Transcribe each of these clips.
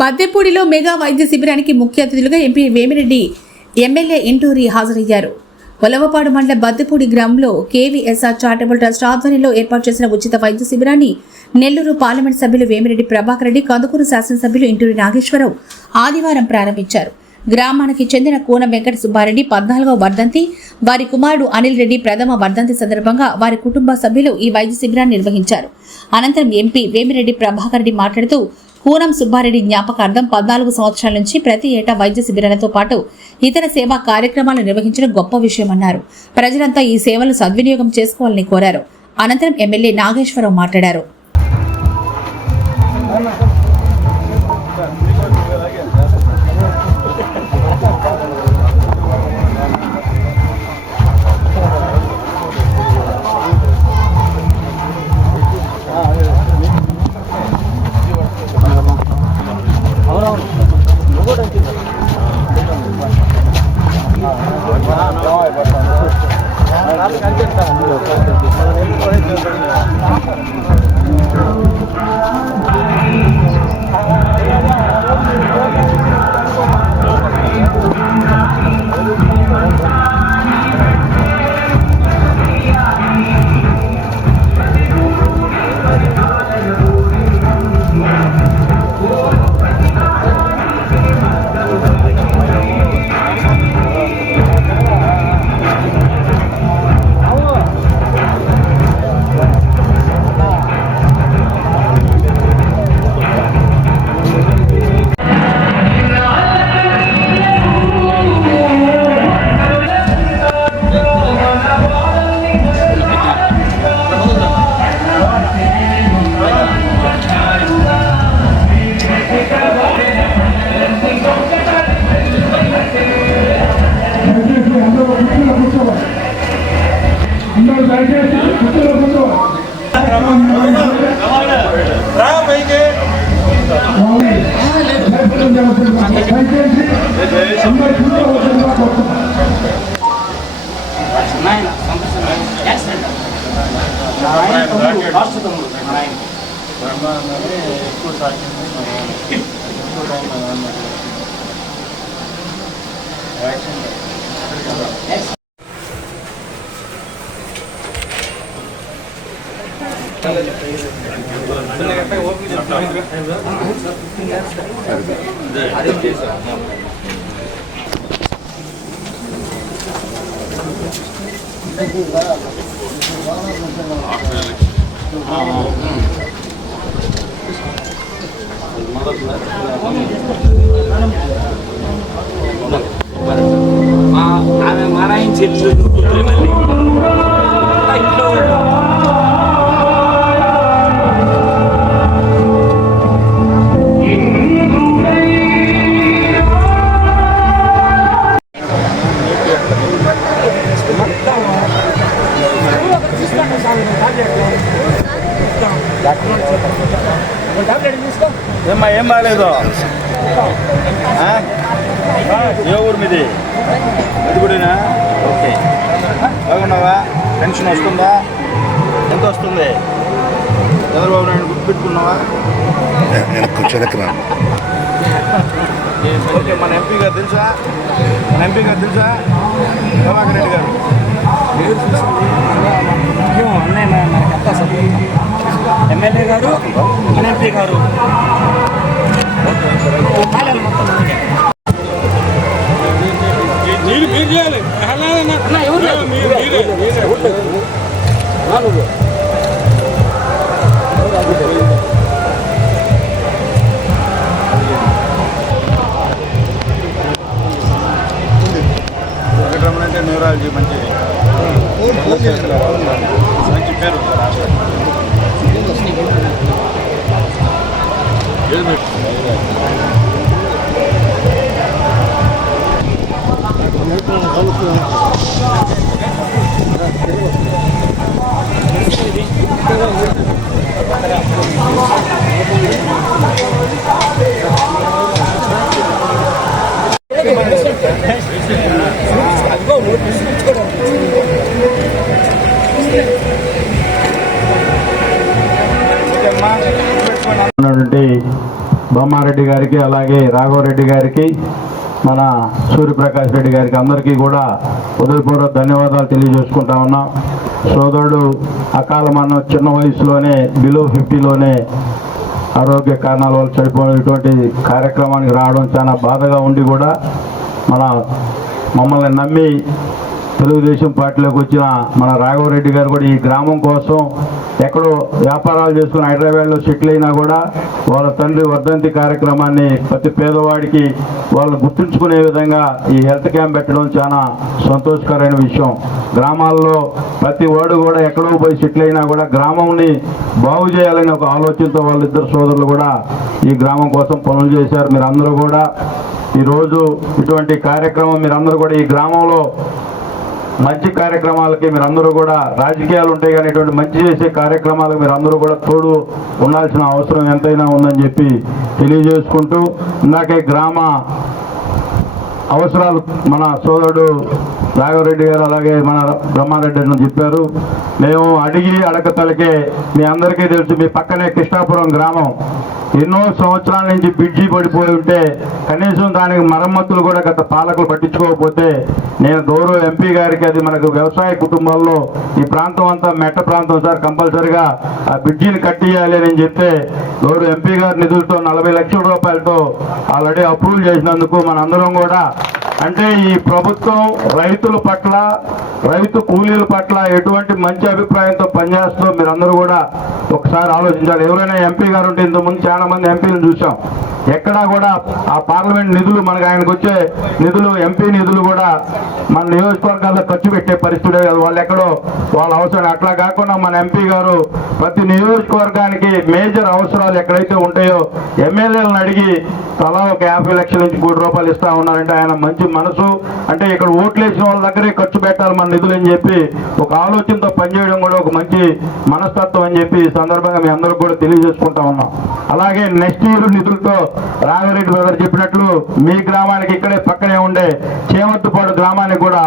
బద్దెపూడిలో mega వైద్య శిబిరానికి ముఖ్య అతిథులుగా ఎంపీ వేమిరెడ్డి, ఎమ్మెల్యే ఇంటూరి హాజరయ్యారు. ఒలవపాడు మండల బద్దెపూడి గ్రామంలో కేవీఎస్ఆర్ చారిటబుల్ ట్రస్ట్ ఆధ్వర్యంలో ఏర్పాటు చేసిన ఉచిత వైద్య శిబిరాన్ని నెల్లూరు పార్లమెంట్ సభ్యులు వేమిరెడ్డి ప్రభాకర్ రెడ్డి, కందుకూరు శాసనసభ్యులు ఇంటూరి నాగేశ్వరరావు ఆదివారం ప్రారంభించారు. గ్రామానికి చెందిన కూన వెంకట సుబ్బారెడ్డి 14వ వర్ధంతి, వారి కుమారుడు అనిల్ రెడ్డి ప్రథమ వర్ధంతి సందర్భంగా వారి కుటుంబ సభ్యులు ఈ వైద్య శిబిరాన్ని నిర్వహించారు. అనంతరం ఎంపీ వేమిరెడ్డి ప్రభాకర్ రెడ్డి మాట్లాడుతూ, కూనం సుబ్బారెడ్డి జ్ఞాపకార్థం 14 సంవత్సరాల నుంచి ప్రతి ఏటా వైద్య శిబిరాలతో పాటు ఇతర సేవా కార్యక్రమాలు నిర్వహించడం గొప్ప విషయమన్నారు. ప్రజలంతా ఈ సేవలు సద్వినియోగం చేసుకోవాలని కోరారు. అనంతరం ఎమ్మెల్యే నాగేశ్వరరావు మాట్లాడారు. ఆమె మారాయణ చెల్లు ఏం బాగాలేదు. ఏ ఊరు మీది? అది కూడానా? ఓకే, బాగున్నావా? పెన్షన్ వస్తుందా? ఎంత వస్తుంది? చంద్రబాబు నాయుడు గుర్తుపెట్టుకున్నావా? ఓకే, మన ఎంపీ గారు తెలుసా? ప్రభాకర్ రెడ్డి గారు ఎమ్మెల్యే గారు, మన ఎంపీ గారు మీరు చేయాలి. వెంకటరమణ న్యూరాలజీ మంచి పేరు. బొమ్మారెడ్డి గారికి, అలాగే రాఘవరెడ్డి గారికి, మన సూర్యప్రకాష్ రెడ్డి గారికి అందరికీ కూడా హృదయపూర్వక ధన్యవాదాలు తెలియజేసుకుంటా ఉన్నాం. సోదరుడు అకాల మరణం చిన్న వయసులోనే బిలో 50లోనే ఆరోగ్య కారణాల వల్ల చనిపోయినటువంటి కార్యక్రమానికి రావడం చాలా బాధగా ఉండి కూడా మమ్మల్ని నమ్మి తెలుగుదేశం పార్టీలోకి వచ్చిన మన రాఘవరెడ్డి గారు కూడా ఈ గ్రామం కోసం ఎక్కడో వ్యాపారాలు చేసుకుని హైదరాబాద్లో సెటిల్ అయినా కూడా వాళ్ళ తండ్రి వర్ధంతి కార్యక్రమాన్ని ప్రతి పేదవాడికి వాళ్ళు గుర్తుంచుకునే విధంగా ఈ హెల్త్ క్యాంప్ పెట్టడం చాలా సంతోషకరమైన విషయం. గ్రామాల్లో ప్రతి వాడు కూడా ఎక్కడో పోయి సెటిల్ అయినా కూడా గ్రామంని బాగు చేయాలని ఒక ఆలోచనతో వాళ్ళిద్దరు సోదరులు కూడా ఈ గ్రామం కోసం పనులు చేశారు. మీరందరూ కూడా ఈరోజు ఇటువంటి కార్యక్రమం మీరందరూ కూడా ఈ గ్రామంలో మంచి కార్యక్రమాలకి మీరందరూ కూడా రాజకీయాలు ఉంటాయి కానీ ఇటువంటి మంచి చేసే కార్యక్రమాలకు మీరందరూ కూడా తోడు ఉండాల్సిన అవసరం ఎంతైనా ఉందని చెప్పి తెలియజేసుకుంటూ, ఇందాకే గ్రామ అవసరాలు మన సోదరుడు రాఘవరెడ్డి గారు అలాగే మన బ్రహ్మారెడ్డి అని చెప్పారు. మేము అడిగి అడగతలకే మీ అందరికీ తెలుసు, మీ పక్కనే కృష్ణాపురం గ్రామం ఎన్నో సంవత్సరాల నుంచి బ్రిడ్జి పడిపోయి ఉంటే కనీసం దానికి మరమ్మతులు కూడా గత పాలకులు పట్టించుకోకపోతే నేను గౌరవ ఎంపీ గారికి, అది మనకు వ్యవసాయ కుటుంబాల్లో ఈ ప్రాంతం అంతా మెట్ట ప్రాంతం సార్, కంపల్సరిగా ఆ బ్రిడ్జిని కట్టియాలి అని చెప్తే గౌరవ ఎంపీ గారి నిధులతో 40 లక్షల రూపాయలతో ఆల్రెడీ అప్రూవల్ చేసినందుకు మనందరం కూడా, అంటే ఈ ప్రభుత్వం రైతుల పట్ల, రైతు కూలీల పట్ల ఎటువంటి మంచి అభిప్రాయంతో పనిచేస్తూ మీరందరూ కూడా ఒకసారి ఆలోచించాలి. ఎవరైనా ఎంపీ గారు ఉంటే ఇంతకుముందు చాలా మంది ఎంపీలను చూసాం, ఎక్కడా కూడా ఆ పార్లమెంట్ నిధులు మనకు ఆయనకు వచ్చే నిధులు, ఎంపీ నిధులు కూడా మన నియోజకవర్గాల్లో ఖర్చు పెట్టే పరిస్థితి లేదు. వాళ్ళు ఎక్కడో వాళ్ళ అవసరం. అట్లా కాకుండా మన ఎంపీ గారు ప్రతి నియోజకవర్గానికి మేజర్ అవసరాలు ఎక్కడైతే ఉంటాయో ఎమ్మెల్యేలను అడిగి తలా ఒక 50 లక్షల నుంచి 1 కోటి రూపాయలు ఇస్తా ఉన్నారంటే ఆయన మంచి మనసు. అంటే ఇక్కడ ఓట్లేసిన వాళ్ళ దగ్గరే ఖర్చు పెట్టాలి మన నిధులు అని చెప్పి ఒక ఆలోచనతో పనిచేయడం కూడా ఒక మంచి మనస్తత్వం అని చెప్పి ఈ సందర్భంగా మీ అందరూ కూడా తెలియజేసుకుంటా ఉన్నాం. అలాగే నెక్స్ట్ ఇయర్ నిధులతో రాఘవరెడ్డి బ్రదర్ చెప్పినట్లు మీ గ్రామానికి ఇక్కడే పక్కనే ఉండే చేమత్తుపాడు గ్రామానికి కూడా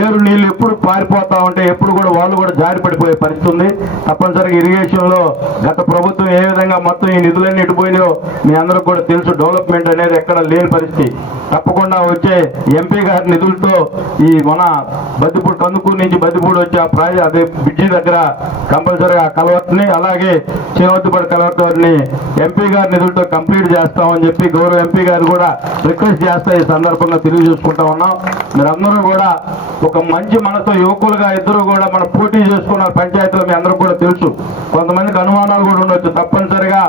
ఏరు నీళ్లు ఎప్పుడు పారిపోతా ఉంటే ఎప్పుడు కూడా వాళ్ళు కూడా జారి పడిపోయే పరిస్థితి ఉంది. తప్పనిసరిగా ఇరిగేషన్లో గత ప్రభుత్వం ఏ విధంగా మొత్తం ఈ నిధులన్నీ ఇటుపోయినాయో మీ అందరికి కూడా తెలుసు. డెవలప్మెంట్ అనేది ఎక్కడ లేని పరిస్థితి. తప్పకుండా వచ్చే ఎంపీ గారి నిధులతో ఈ మన బద్దిపూడి, కందుకూరు నుంచి బద్దిపూడి వచ్చే ఆ అదే బ్రిడ్జి దగ్గర కంపల్సరీగా కలవట్టుని, అలాగే చేమత్తుపాడు కలవట్టుని ఎంపీ గారి నిధులతో కంప్లీట్ చేస్తామని చెప్పి గౌరవ ఎంపీ గారు కూడా రిక్వెస్ట్ చేస్తా ఈ సందర్భంగా తెలియజేసుకుంటా ఉన్నాం. మీరందరూ కూడా ఒక మంచి మనతో యువకులుగా ఇద్దరు కూడా మన పోటీ చేసుకున్నారు పంచాయతీలో. మీ అందరూ కూడా తెలుసు, కొంతమందికి అనుమానాలు కూడా ఉండొచ్చు. తప్పనిసరిగా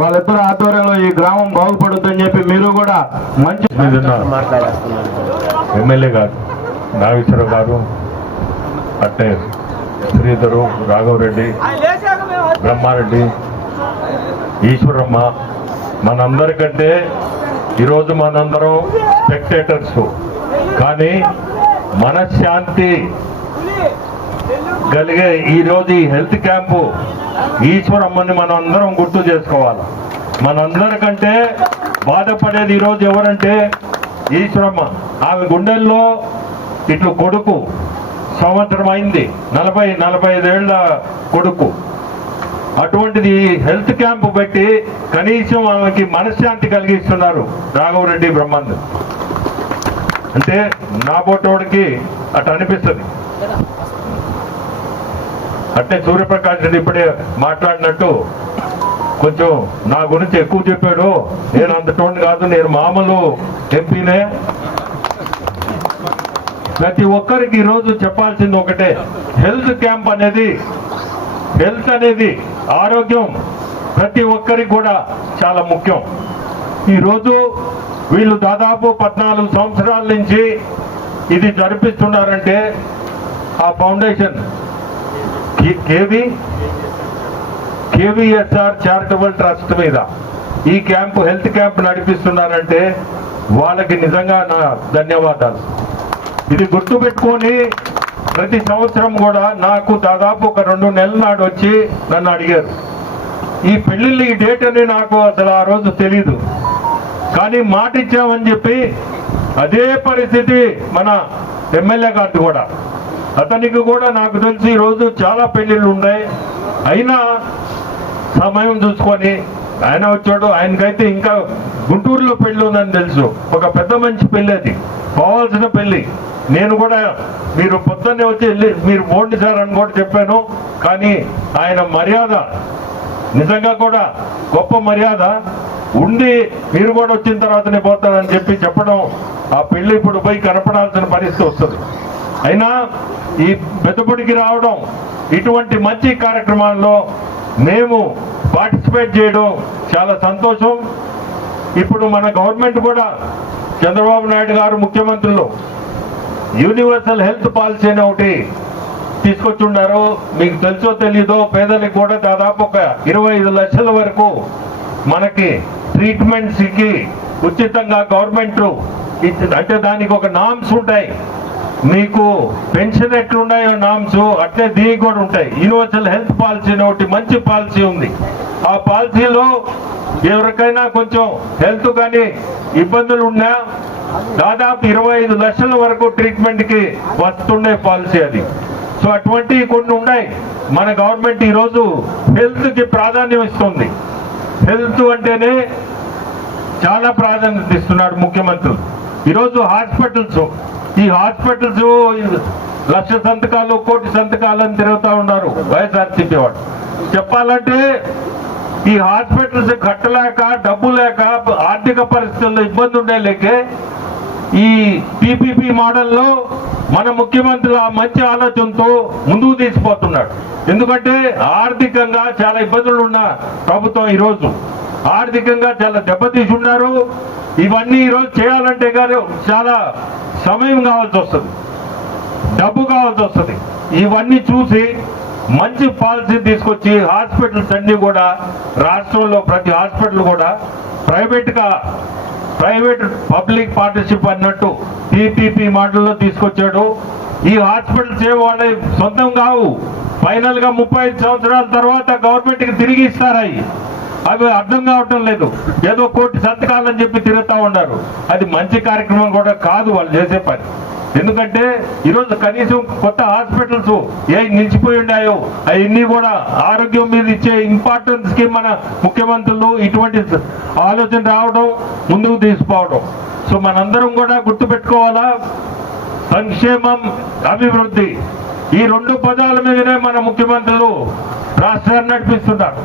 వాళ్ళిద్దరు ఆధ్వర్యంలో ఈ గ్రామం బాగుపడుతుందని చెప్పి మీరు కూడా మంచి ఎమ్మెల్యే గారు నాగేశ్వరరావు గారు, అట్టే శ్రీధరు, రాఘవరెడ్డి, బ్రహ్మారెడ్డి, ఈశ్వరమ్మ, మనందరికంటే ఈరోజు మనందరం స్పెక్టేటర్స్, కానీ మనశ్శాంతి కలిగే ఈరోజు ఈ హెల్త్ క్యాంపు ఈశ్వరమ్మని మనం అందరం గుర్తు చేసుకోవాలి. మనందరికంటే బాధపడేది ఈరోజు ఎవరంటే ఈశ్వరమ్మ. ఆమె గుండెల్లో ఇట్లు కొడుకు సంవత్సరం అయింది, 40-45 ఏళ్ల కొడుకు. అటువంటిది హెల్త్ క్యాంపు పెట్టి కనీసం ఆమెకి మనశ్శాంతి కలిగిస్తున్నారు రాఘవరెడ్డి బ్రహ్మాండ్. అంటే నా బోటోడికి అటు అనిపిస్తుంది. అంటే సూర్యప్రకాష్ రెడ్డి ఇప్పుడే మాట్లాడినట్టు కొంచెం నా గురించి ఎక్కువ చెప్పాడు. నేను అంతటోని కాదు, నేను మామూలు ఎంపీనే. ప్రతి ఒక్కరికి ఈరోజు చెప్పాల్సింది ఒకటే, హెల్త్ క్యాంప్ అనేది, హెల్త్ అనేది, ఆరోగ్యం ప్రతి ఒక్కరికి కూడా చాలా ముఖ్యం. ఈరోజు వీళ్ళు దాదాపు 14 సంవత్సరాల నుంచి ఇది జరిపిస్తున్నారంటే ఆ ఫౌండేషన్ కేవీఎస్ఆర్ చారిటబుల్ ట్రస్ట్ మీద ఈ క్యాంపు, హెల్త్ క్యాంప్ నడిపిస్తున్నారంటే వాళ్ళకి నిజంగా నా ధన్యవాదాలు. ఇది గుర్తుపెట్టుకొని ప్రతి సంవత్సరం కూడా నాకు దాదాపు ఒక 2 నెలల నాడు వచ్చి నన్ను అడిగారు. ఈ పెళ్లిళ్ళు ఈ డేట్ అని నాకు అసలు ఆ రోజు తెలీదు, కానీ మాట ఇచ్చామని చెప్పి అదే పరిస్థితి మన ఎమ్మెల్యే గారిది కూడా. అతనికి కూడా నాకు తెలిసి ఈరోజు చాలా పెళ్లిళ్ళు ఉన్నాయి, అయినా సమయం చూసుకొని ఆయన వచ్చాడు. ఆయనకైతే ఇంకా గుంటూరులో పెళ్లి ఉందని తెలుసు. ఒక పెద్ద మంచి పెళ్లి, అది పోవాల్సిన పెళ్లి. నేను కూడా మీరు పొద్దున్నే వచ్చి వెళ్ళి మీరు పోండి సార్ అని కూడా చెప్పాను. కానీ ఆయన మర్యాద నిజంగా కూడా గొప్ప మర్యాద ఉండి మీరు కూడా వచ్చిన తర్వాతనే పోతానని చెప్పడం, ఆ పెళ్లి ఇప్పుడు పోయి కనపడాల్సిన పరిస్థితి వస్తుంది. అయినా ఈ పెద్దపొడికి రావడం, ఇటువంటి మంచి కార్యక్రమాల్లో మేము పార్టిసిపేట్ చేయడం చాలా సంతోషం. ఇప్పుడు మన గవర్నమెంట్ కూడా చంద్రబాబు నాయుడు గారు ముఖ్యమంత్రులు యూనివర్సల్ హెల్త్ పాలసీ అని ఒకటి తీసుకొచ్చున్నారు. మీకు తెలుసో తెలీదో, పేదలకు కూడా దాదాపు ఒక 25 లక్షల వరకు మనకి ట్రీట్మెంట్స్కి ఉచితంగా గవర్నమెంట్ అంటే దానికి ఒక నామ్స్ ఉంటాయి. మీకు పెన్షన్ ఎట్లున్నాయో నామ్స్, అట్లే దీనికి కూడా ఉంటాయి. యూనివర్సల్ హెల్త్ పాలసీ అని ఒకటి మంచి పాలసీ ఉంది. ఆ పాలసీలో ఎవరికైనా కొంచెం హెల్త్ కానీ ఇబ్బందులు ఉన్నా దాదాపు 25 లక్షల వరకు ట్రీట్మెంట్కి వస్తుండే పాలసీ అది. సో అటువంటివి కొన్ని ఉన్నాయి. మన గవర్నమెంట్ ఈరోజు హెల్త్కి ప్రాధాన్యం ఇస్తుంది. హెల్త్ అంటేనే చాలా ప్రాధాన్యత ఇస్తున్నాడు ముఖ్యమంత్రి. ఈరోజు హాస్పిటల్స్, ఈ హాస్పిటల్స్ 1,00,000 సంతకాలు 1 కోటి సంతకాలు అని తిరుగుతూ ఉన్నారు వైఎస్ఆర్సీపీ వాడు. చెప్పాలంటే ఈ హాస్పిటల్స్ కట్టలేక, డబ్బు లేక, ఆర్థిక పరిస్థితుల్లో ఇబ్బంది ఉండేలేకే ఈ పీపీపీ మోడల్లో మన ముఖ్యమంత్రి ఆ మంచి ఆలోచనతో ముందుకు తీసిపోతున్నాడు. ఎందుకంటే ఆర్థికంగా చాలా ఇబ్బందులు ఉన్న ప్రభుత్వం ఈరోజు ఆర్థికంగా చాలా దెబ్బతీసి ఉన్నారు. ఇవన్నీ ఈరోజు చేయాలంటే కానీ చాలా సమయం కావాల్సి వస్తుంది, డబ్బు కావాల్సి వస్తుంది. ఇవన్నీ చూసి మంచి పాలసీ తీసుకొచ్చి హాస్పిటల్స్ అన్ని కూడా రాష్ట్రంలో ప్రతి హాస్పిటల్ కూడా ప్రైవేట్ పబ్లిక్ పార్ట్నర్షిప్ అన్నట్టు పీపీపీ మోడల్లో తీసుకొచ్చాడు. ఈ హాస్పిటల్స్ వాళ్ళ సొంతం కావు, ఫైనల్ గా 35 సంవత్సరాల తర్వాత గవర్నమెంట్కి తిరిగి ఇస్తారాయి. అవి అర్థం కావటం లేదు. ఏదో 1 కోటి సంతకాలని చెప్పి తిరుగుతూ ఉన్నారు. అది మంచి కార్యక్రమం కూడా కాదు వాళ్ళు చేసే పని. ఎందుకంటే ఈరోజు కనీసం కొత్త హాస్పిటల్స్ ఏ నిలిచిపోయి ఉన్నాయో అవన్నీ కూడా ఆరోగ్యం మీద ఇచ్చే ఇంపార్టెన్స్ కి మన ముఖ్యమంత్రులు ఇటువంటి ఆలోచన రావడం, ముందుకు తీసుకుపోవడం. సో మనందరం కూడా గుర్తుపెట్టుకోవాలా, సంక్షేమం, అభివృద్ధి, ఈ 2 పదాల మీదనే మన ముఖ్యమంత్రులు రాష్ట్రాన్ని నడిపిస్తున్నారు.